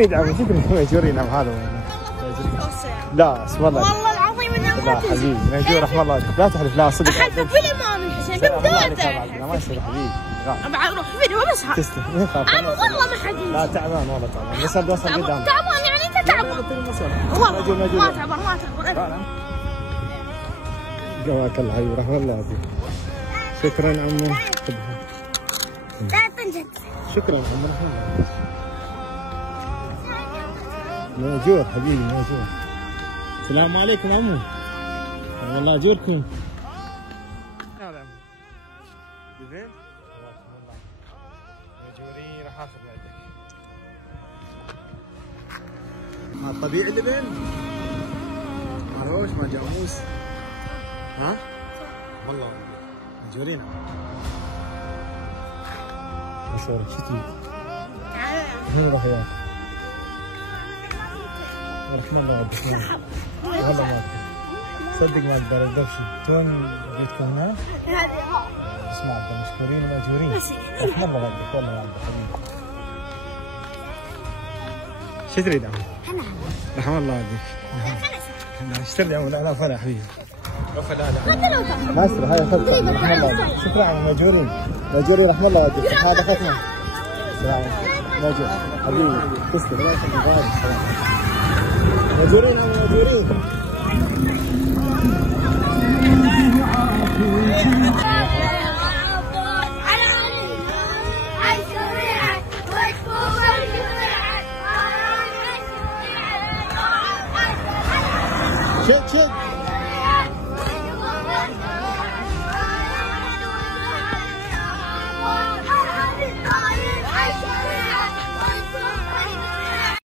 يدعم شكرا ماجورين هذا. لا اسم الله والله العظيم انه لا حبيبي ماجور رحم الله عليك. لا تحلف لا صدق. احلف بالامام الحسين بذاته. ما يصير حبيبي. ابى اروح فيديو بس. تسلم ما يخاف. انا والله ما حد. لا تعبان والله تعبان. بس اوصل قدام. تعبان يعني انت تعبان. والله ما تعبان ما تعبان. جواك الله حبيبي رحم الله عليك. شكرا عمو. لا تنجد. شكرا عمو رحم الله عليك. ماجور حبيبي ماجور. السلام عليكم عمو. والله اجوركم. هذا عمو. زين؟ ماجورين راح اخذ بعدك. ما الطبيعي اللي بين؟ عروش ما جاموس. ها؟ والله ماجورين. مشوار شتوي. هنا راح ياكل. رحم الله والله. والله ما صدق ما اقدر ادفشي. توم جيتكم هنا؟ اسمع انتم مشكورين وماجورين. رحم الله والدك والله والدك. شو تريد عمو؟ رحم الله والدك. اشتري عمو. لا فلا حبيبي. لا اسرع هاي خذ رحم الله. شكرا عمو ماجورين. ماجورين رحم الله والدك. هذا ختمه. السلام عليكم. ماجور حبيبي تسلم. الله يخليك. ماجورين ماجورين.